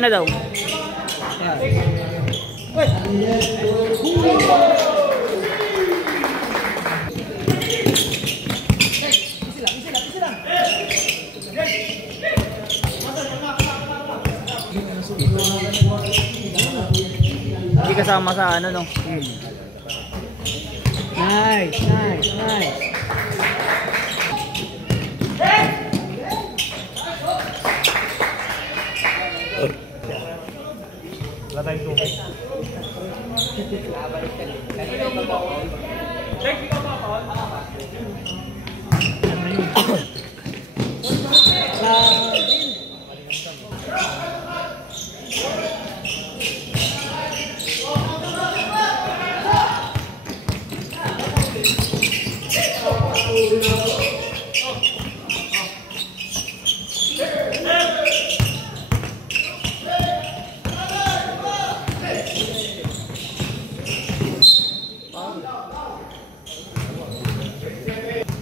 na daw. Hindi kasama sa ano, no? Nice, nice, nice. Wala tayong tubig.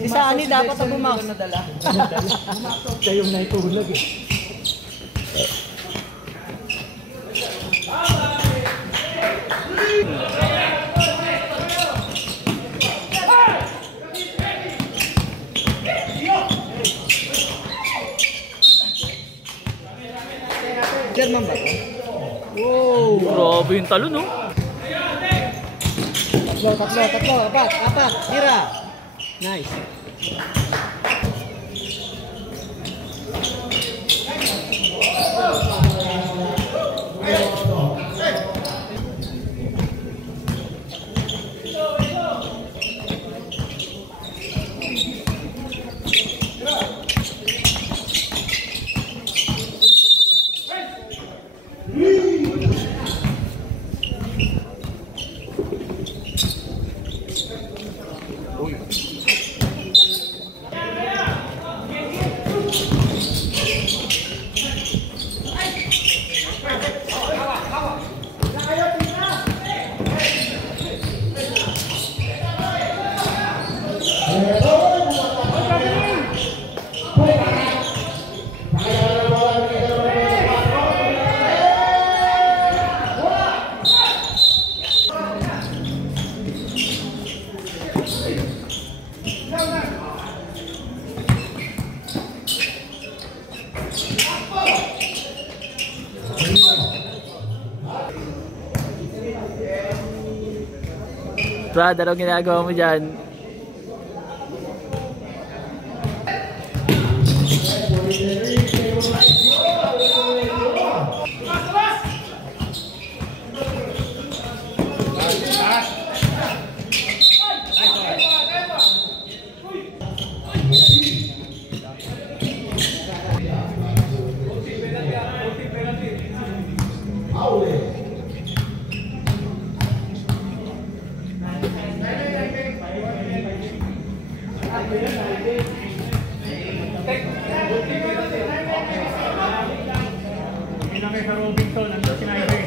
Isa ani dapat ang bumak nadala. Siya yung naitulag eh. German ba ito? Wow! Grabe yung talo, no? Tatlo, apat, tira! Nice! Brad, anong ginagawa mo dyan? Sa Robinson, nandun si Snyder.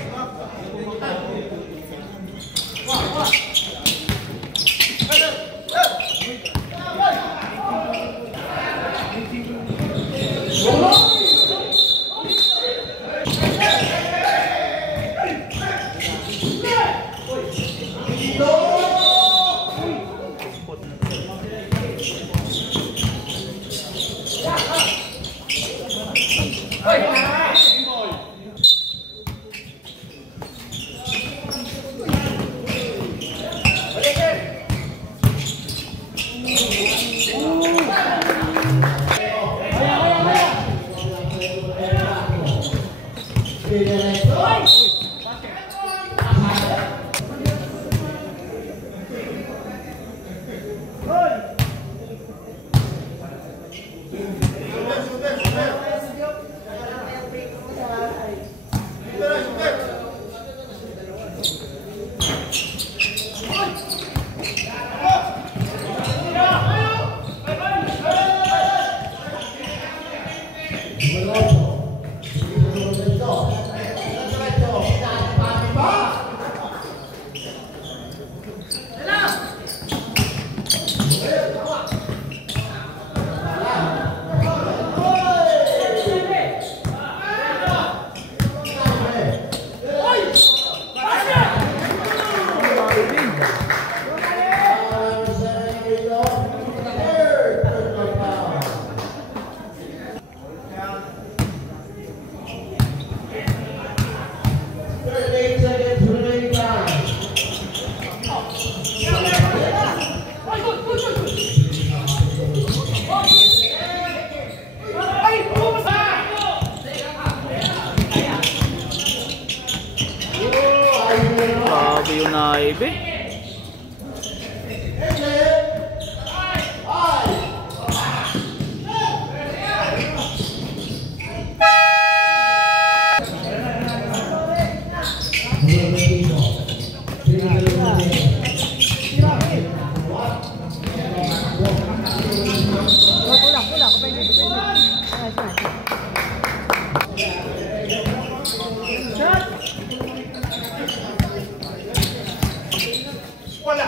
9.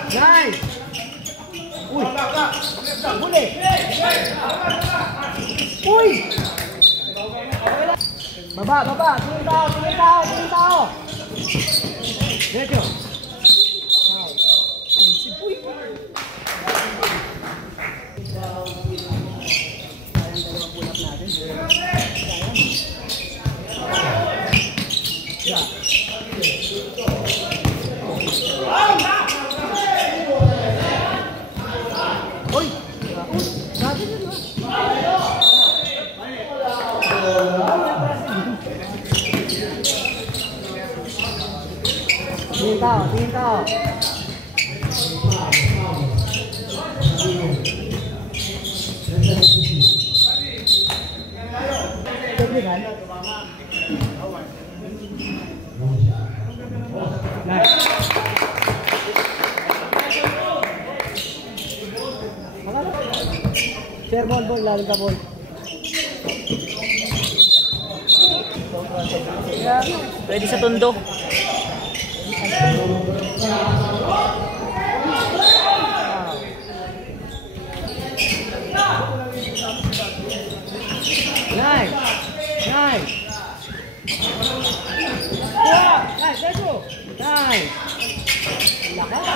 Nice! Uy! Huli! Uy! Baba, baba! Tingin tao, tingin tao, tingin tao! Diretso! Tingin tao, tingin tao. Tingnan. Nice. Share ball, lalo ka ball. Pwede sa tondo. Nice! Nice! Yeah! Nice! Let's go! Nice! Lakas!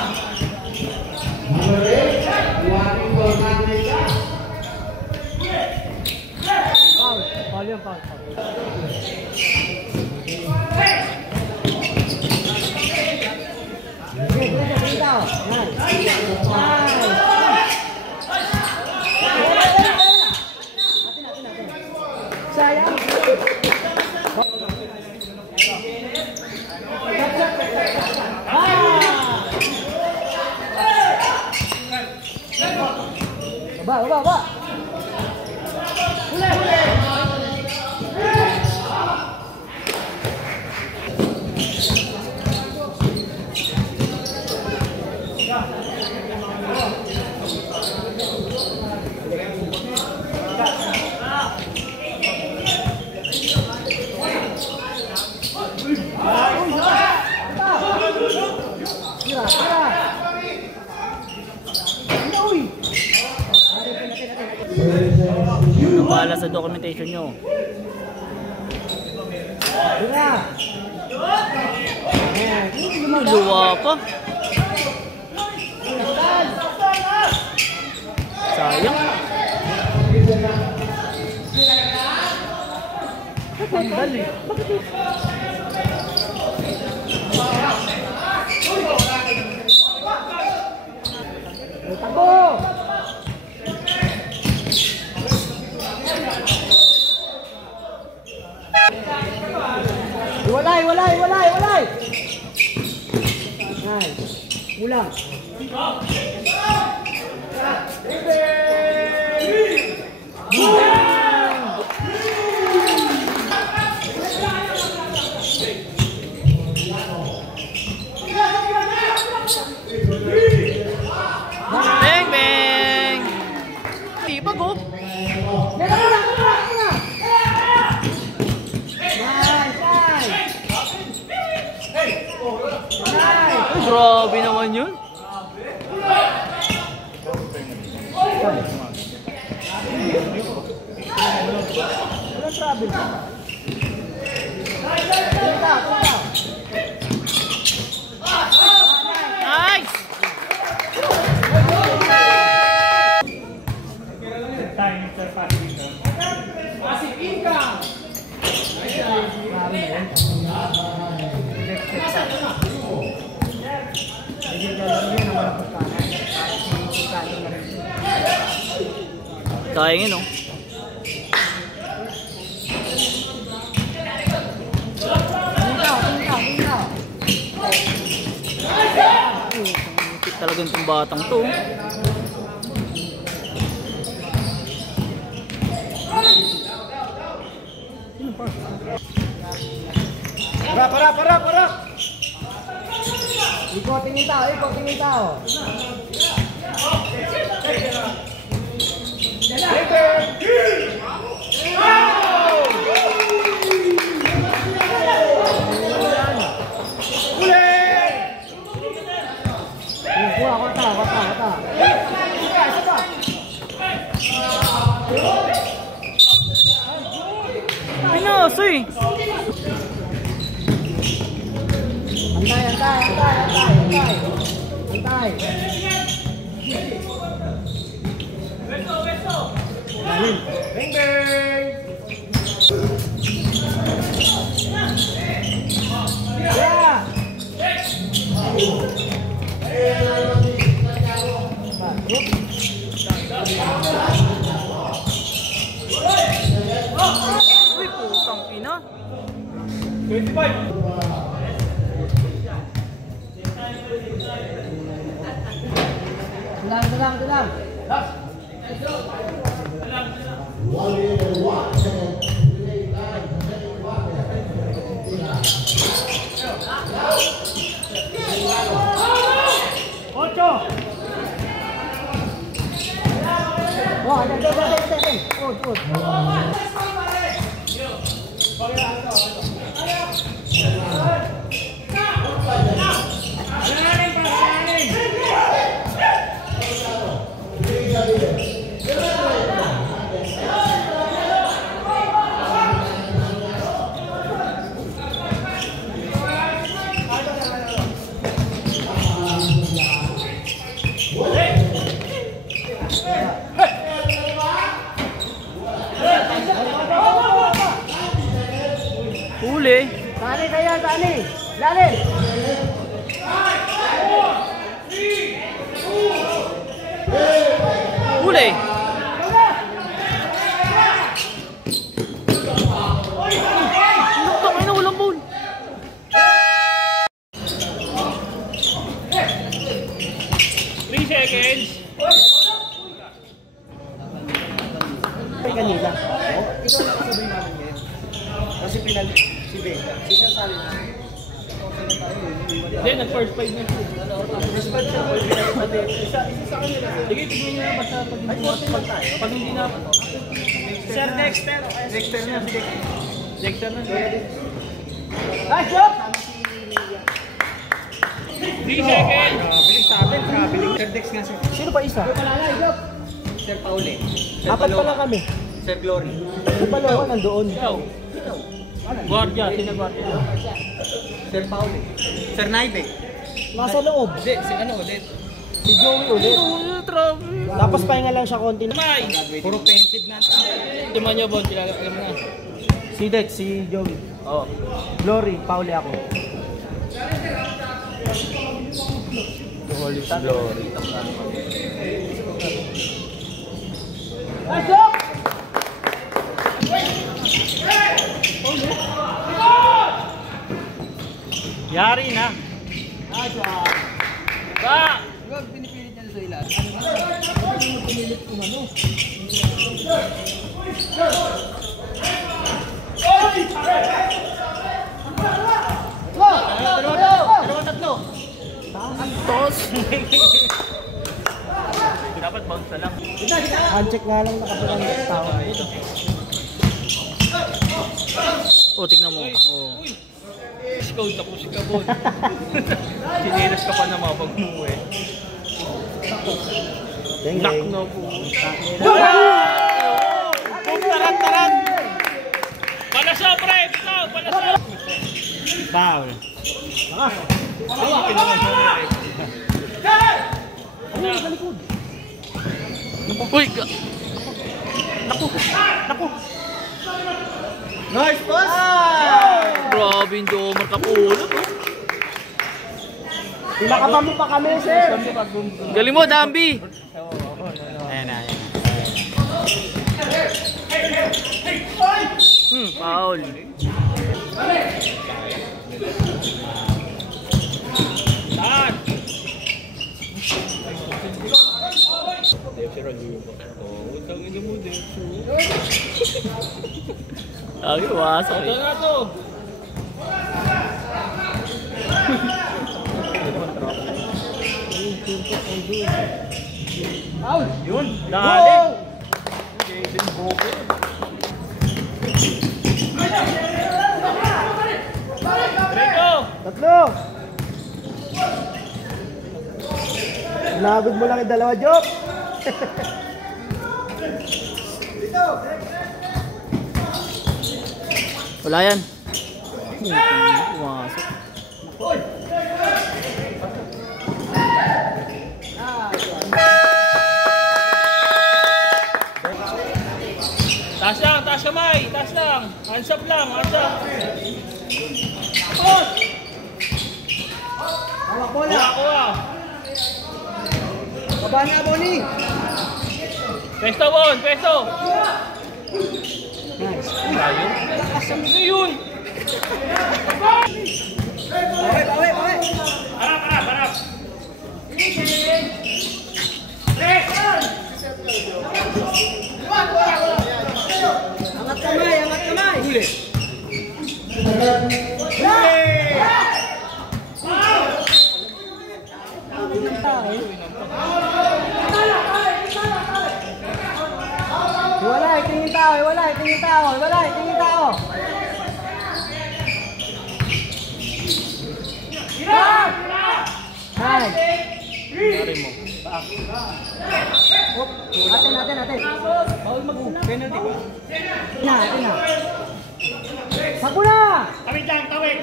Foul! Foul yun, foul. Sayang. Baba, baba, baba. Bahala sa documentation nyo. Luwa pa. Sayang. Sandali. Takbo! Walay! Nice. Ulang. Bang bang! Tibag oh! Grabe naman yun. Nice! Time for passing. Passive income! Sayang yun oh. Tingin tao. talagang itong batang to. Para! Ikotin yung tao. Kata. Pinoso eh. Antay. Bang! Yeah! Uy, putang ina. 25. Tulang. Ocho. Wah, ada. Good. Huli. Tani. Lalim. Huli. Putang ina, walang ball. Three seconds. Kanina. Ito na sabihin namin ngayon. Kasi si Ben. Sasali na. Hindi, nag-first five na siya. First five siya. Isa sa kanila. Sige, tignan niyo na basta pag hindi na. Sir Dexter. Dexter na. Ay, stop! 3 seconds. Bilis sa atin. Sir Dex nga siya. Sino pa isa? Sir Paule. Apat pa lang kami. Sir Glory. Yung palawa nandoon. Ikaw. Guardia, sino-guardia? Sir Paule. Sir Naibe. Nasa loob. Hindi, si ano ulit? Si Joey ulit. Travel. Tapos pahinga lang siya konti. May! Puro pensive na. Tuma niyo, Bon. Alam mo na. Si Dex, si Joey. Oo. Glory, Pauli ako. Glory. Yari na. Ba! Huwag pinipilit niya sa ilan. Tatlo. Tos. Dapat bounce na lang. Uncheck nga lang nakapalang tao. Oh, tingnan mo. Oh. Scout ako si Kabon. Sinilas ka pa naman pag umuwi. Knock na po. Taran! Palaso, pre! Palaso! Foul. Hawapin naman mo. Uy, Naku! Nice pass! grabe yung Domar kapulot. Pinakapa mo pa kami, sir! Galing mo, Dambi. Ayan na. Foul. Saan? si Raliwa. Oo, tangin mo din. Ay, wasak Ito eh. na to. Foul! Yun, dali. Jaden Boger. Rico! Tatlo! Nagod mo lang yung dalawa, Jok! Wala yan. Wasak. Taas lang, taas kamay, taas lang. Hands up lang, hands up. Oh! Hawak bola! Kuha. Baba niya, Bonnie! Pesto, Bon, pesto. Nice. Layo. Ano yun? Bawi! Harap. Angat kamay! Huli. Tingin tao! Nice! Pare mo. Atin. Bawal mag-penalty ba? Atin na. Sakbo na! Tawid lang, tawid.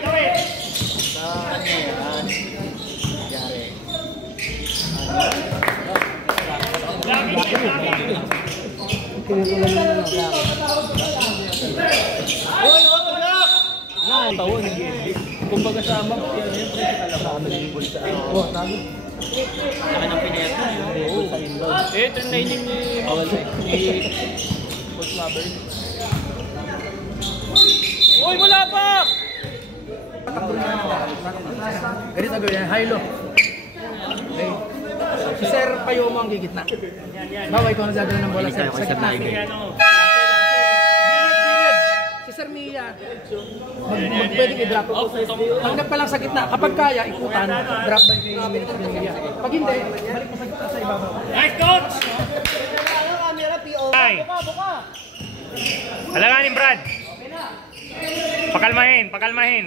Kinukulan na lang. Tawon. Kumbaga sa amang, yan yun, alam mo yung bulsa. Oh, sabi. Laki ng pineta. Oo. Trinainin ni Coach Maverick. Uy, wala pa! Ganito gawin yan, high-low. Okay. Si Sir Payo mo ang gigitna. Bawa ikaw na gagawin ng bola sa gitna. Si Sir Mia, pwedeng i-drop. Hanggang pa lang sa gitna. Kapag kaya, ikutan, drop namin sa Mia. Pag hindi, balik mo sa gitna sa ibabaw. Nice, coach! Ay! Alanganin, Brad! Pakalmahin.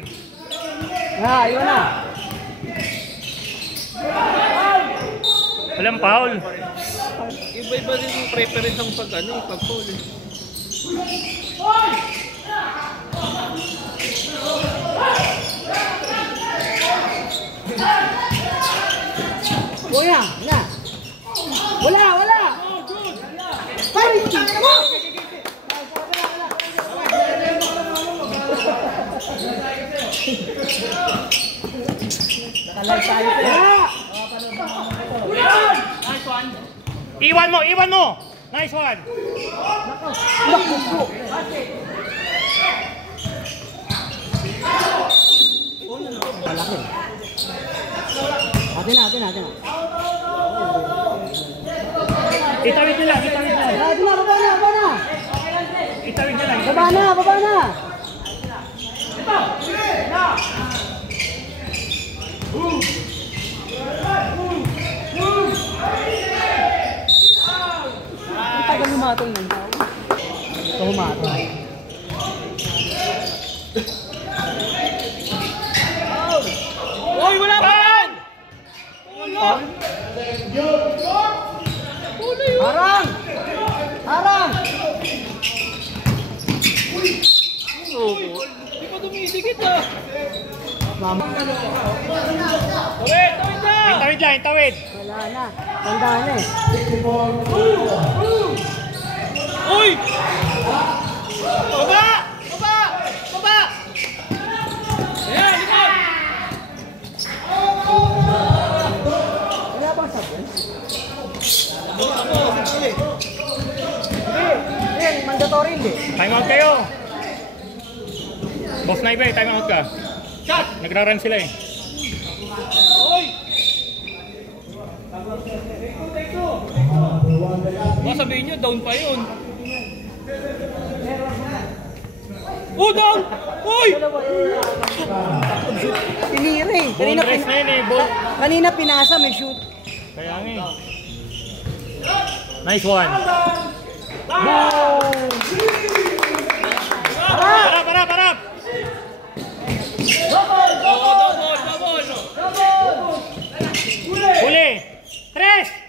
Yun na. Walang foul. Iba-iba din yung preference ng pag-foul. Kuya, na. Wala. Pari! Nakalay tayo. Iwan mo! Nice one! Malaki. Atin na. Itawid nila. Atin na, baba na. Itawid nila. Baba na. Ang tagal lumatong ng tao. Ito humatong. Uy, wala pa! Harang! Di pa dumidikit ah! Mama. Tawid lang! Wala na. Tandaan na eh. Uy! Baba! Ayan, likod! Wala bang sabi? Hindi, mandatory hindi. Time out kayo! Boss Naibe, time out ka. Shot! Nagra-run sila eh. Uy! Baka sabihin nyo, down pa yun. Oh, down! Uy! Tinira eh. Bonus na yun eh, ball. Kanina pinasa, may shoot. Kaya nga eh. Nice one. Parap! Double! Huli! Tres!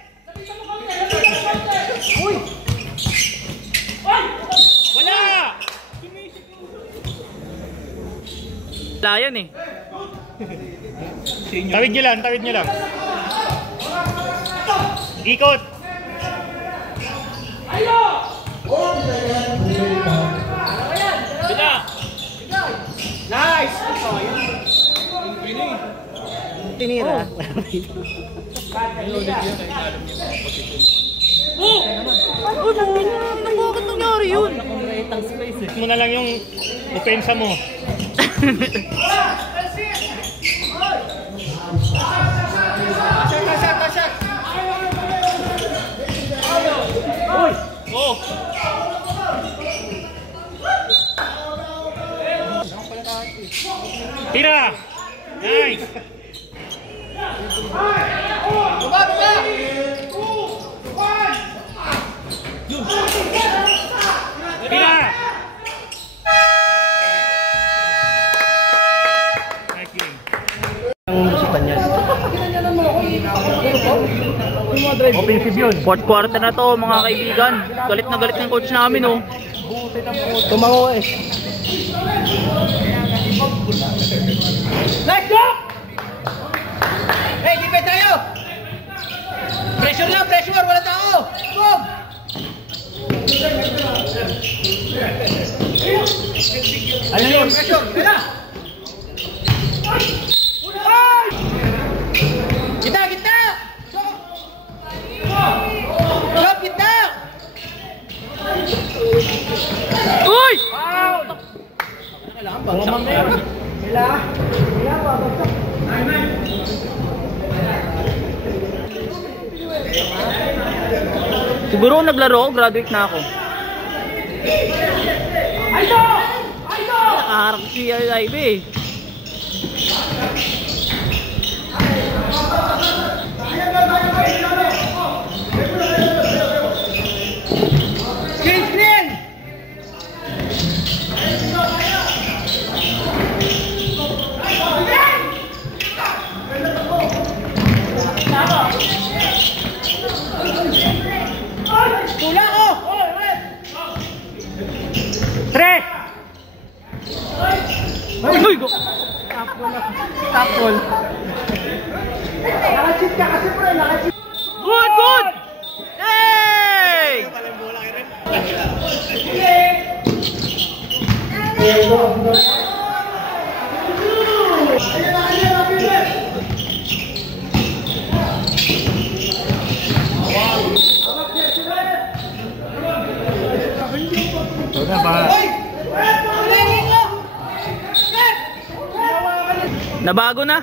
Uy! Wala! Wala yan eh. Tawid nyo lang. Ikot! Bila! Nice! Tinira. Oh! Bakit nangyari yun? Mo na lang yung opensa mo. Tasyak! Oh! Tira! Nice! Baba! Tira! Nice game. Offensive yun. Fourth quarter na to mga kaibigan. Galit na galit ng coach namin oh. Tumango eh. Let's go! Hey, defense tayo! Pressure lang, wala tao! Boom! Ano yun? Pressure, gana! Kita! Stop, kita! Uy! Siguro naglaro, graduate na ako. Nakaharap si Live eh. Screen! Tula ko! Tres! Uy! Go! Tapol. Nakachit ka kasi pre, nakachit. Good! Hey! Nabago na.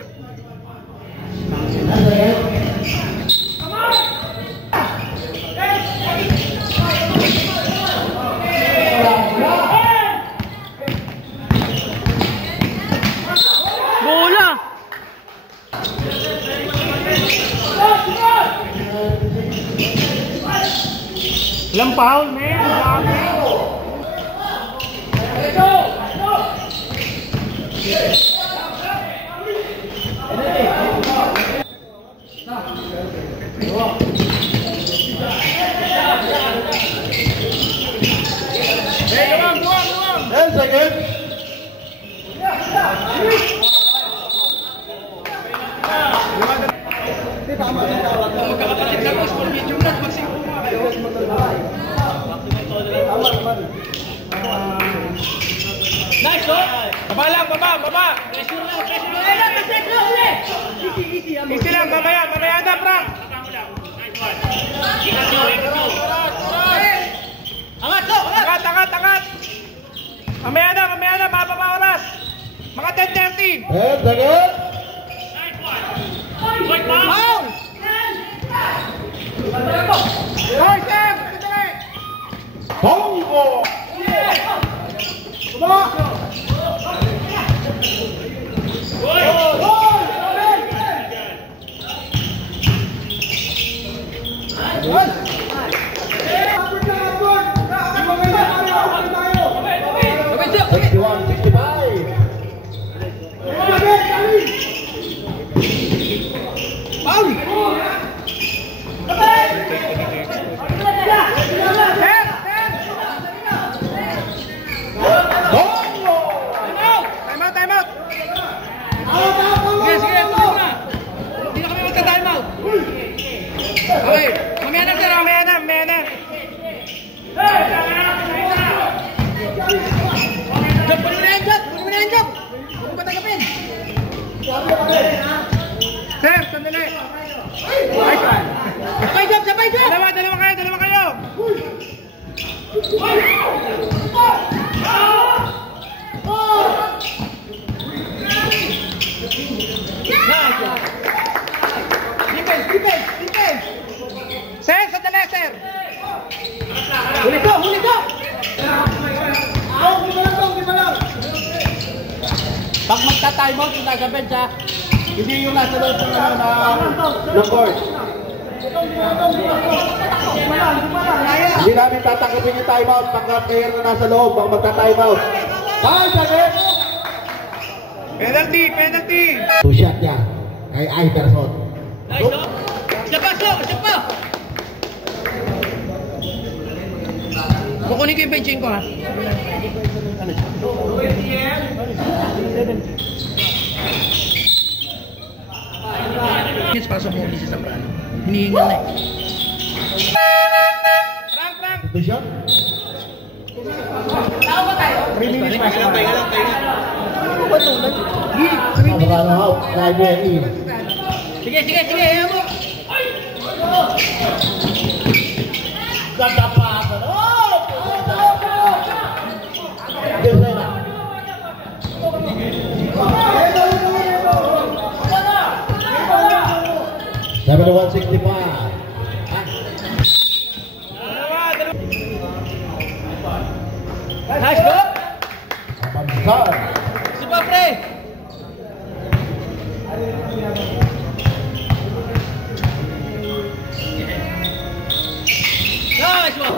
Bola. Ilang foul, man? Nice, oh! Baba lang, baba! Easy lang, mamaya na, Frank! Angat! Mamaya na, mababa oras! Mga 10:30! Foul! Hoy, Sam! Ito na! Pag magta-time out, yung nasa bench ha, hindi yung nasa loob ng court. Hindi namin tatanggapin yung timeout pagka player na nasa loob ang magta-timeout. Bye, Janet! Penalty, penalty! Two shot niya kay Iverson. Siya pa! Kukunin ko yung benching ko ha. Yes, para sa bumili si Zambrano. Hinihingal na eh. Two shot? 3 minutes pa. Zambrano out. Driver in. Sige, ayaw mo. Ganda pa! Desena. 7-1-65. Nice go! Pamsar. Sipa pre! Nice one!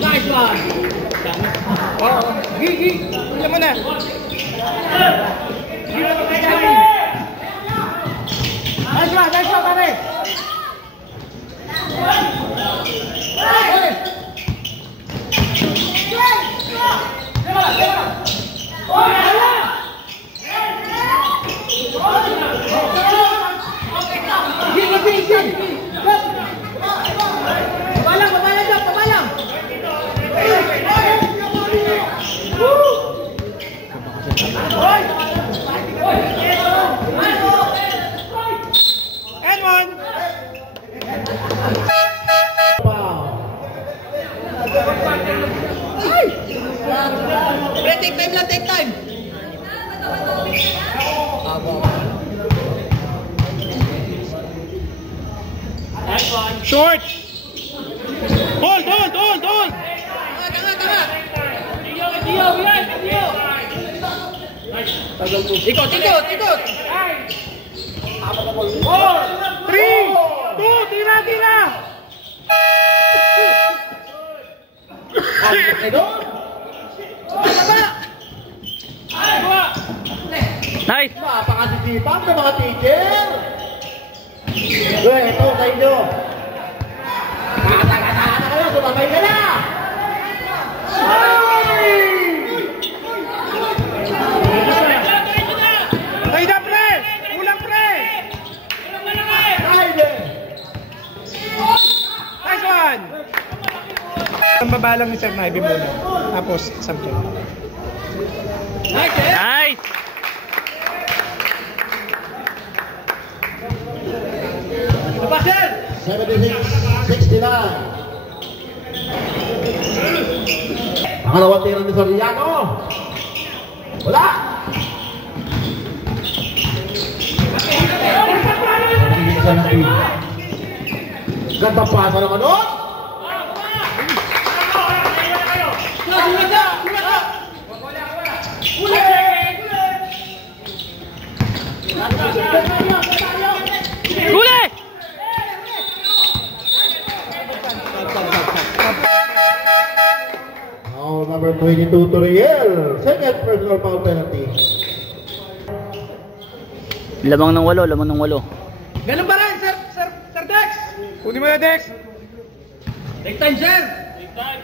Nice one! Gigi! Ilan mo na? Nice one, pare! Pabalang! Take time! Short! Hold! Tanga! Ikot! 3, 2, tira! Nice! Napakasisipang ng mga teacher. Ito sa inyo. Nakataka na kayo, sumabay ka na. Ay na pre! Ulang pre! Nice one! Ang babalang ni Sir Naibi muna. Tapos, sample. Nice! 76-69. Pangalawang tira ni Soriano. Wala! 17. Ganda pasa naman nun. Huli! Now, number 22, Toriel. Second personal foul penalty. Lamang ng 8, lamang ng 8. Ganun ba rin, Sir Dex? Kunin mo na, Dex. Take time, sir. Take time.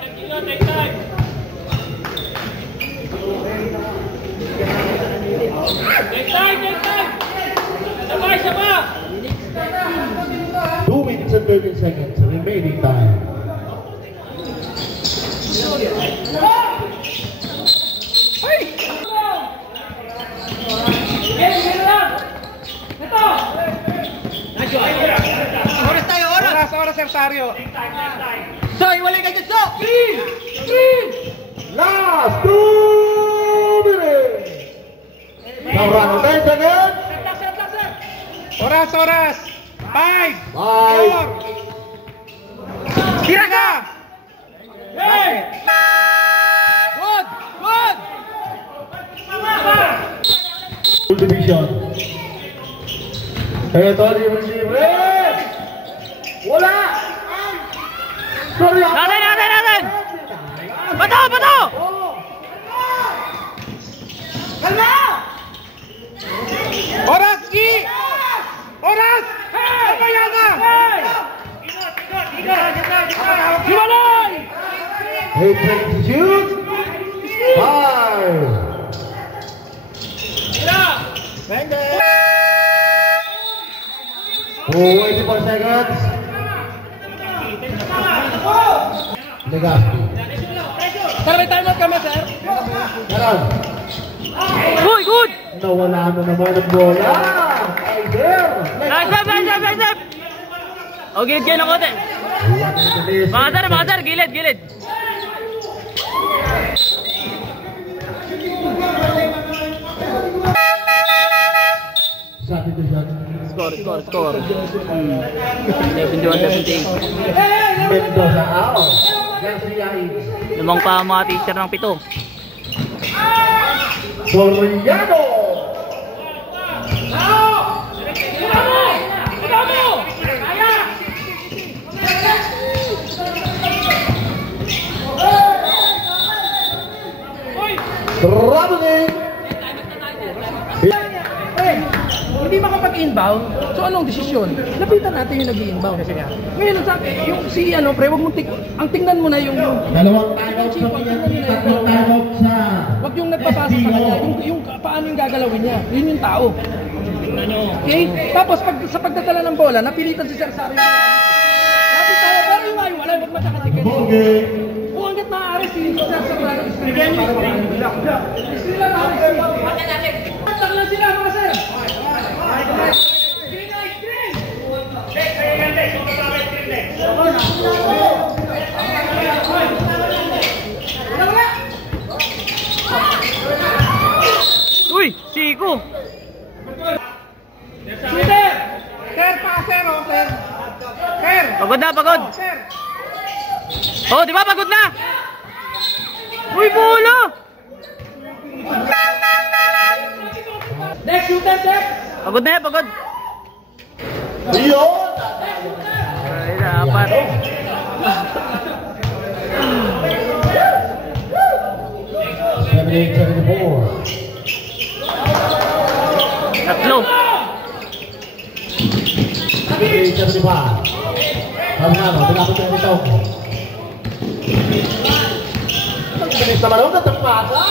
2 minutes and 13 seconds remaining time. Oras, Sir Sario. So, iwalay ka dyan, so! 3! Last 2 minutes. Now run of 10 seconds. Oras! 5! 5. Tira ka! Hey! Good! Full division. Ito yung receiver. Wala! Sorry, Natin! Bato! Kalma! Oras, Gi! Oras! Kamaya ka! Hiwalay! 8 seconds to shoot. 5. Oh, 84 seconds. Legaspi. Sir, may timeout kami, sir. Meron. Uy, good! Nawala na naman ang bola. Ay, there. Nice. O, gilid kayo ng kote. Mga sir, gilid. Substitution. Score. 71-78. Mendoza out. Garcia in. Lamang pa mga teacher ng 7. Soriano. Traveling. Hindi makapag-inbound. So anong desisyon? Lapitan natin yung nag-i-inbound. Ngayon sa akin, yung si pre, wag mo ang tingnan mo na yung Dalawang timeout sa tatlong timeout sa wag yung nagpapasa sa kanya, yung paano yung gagalawin niya. Yun yung tao. Okay? Tapos sa pagdadala ng bola, napilitan si Sir Sario. Lapit tayo, pero yung wala, wag matakatikit. Kung hanggat maaari si Sir Sario, istrila na Patlang lang sila mga sir. Uy, Siko! Sir! Sir, pa-sir, oh, sir. Sir! Pagod. Sir! Oh, di ba pagod na? Uy, bola! Next shooter, sir! Pagod na yan. Yun! Ay, dapat. Tatlo. 75. Pinapit na nito. Ang bilis naman ako, natapasa!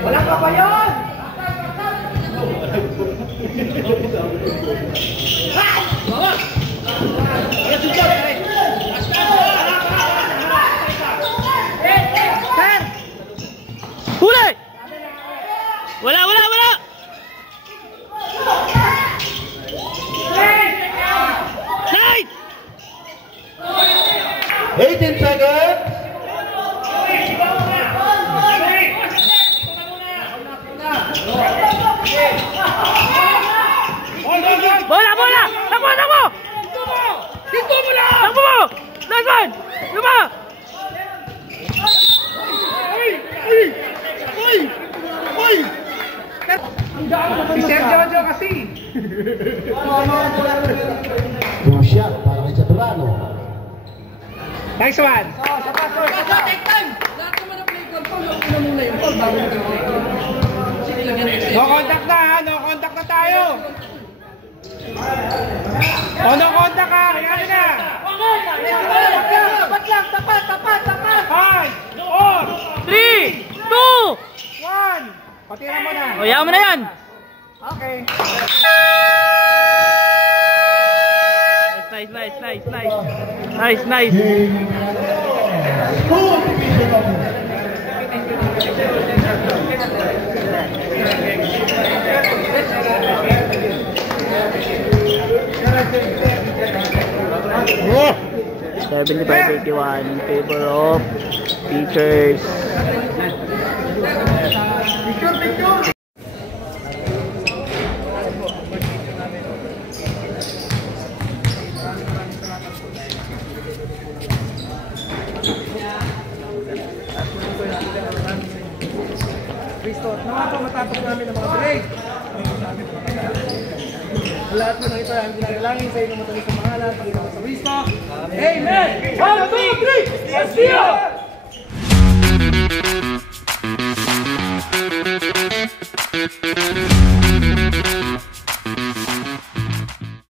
Wala ka ba yun? Huli! kasi. Rusya, para kay Chaturano. Nice one. Take time! Lahat naman ang play control, una muna yung ball bago mag-play control. Sige lang yan. No contact na ha, no contact na tayo. Oh, no contact ha, kaya na. Tapat lang, tapat! 5, 4, 3, 2, 1. Patira mo na. O, yaman mo na yan. Okay. Nice. Oh! 75-81 in favor of Teachers. Kristo, matapos namin ang mga break. Lahat mo na ito ang ginagalangan sa inyo matalis sa pangalan, Panginoon sa Kristo. Amen! 1, 2, 3! Let's go!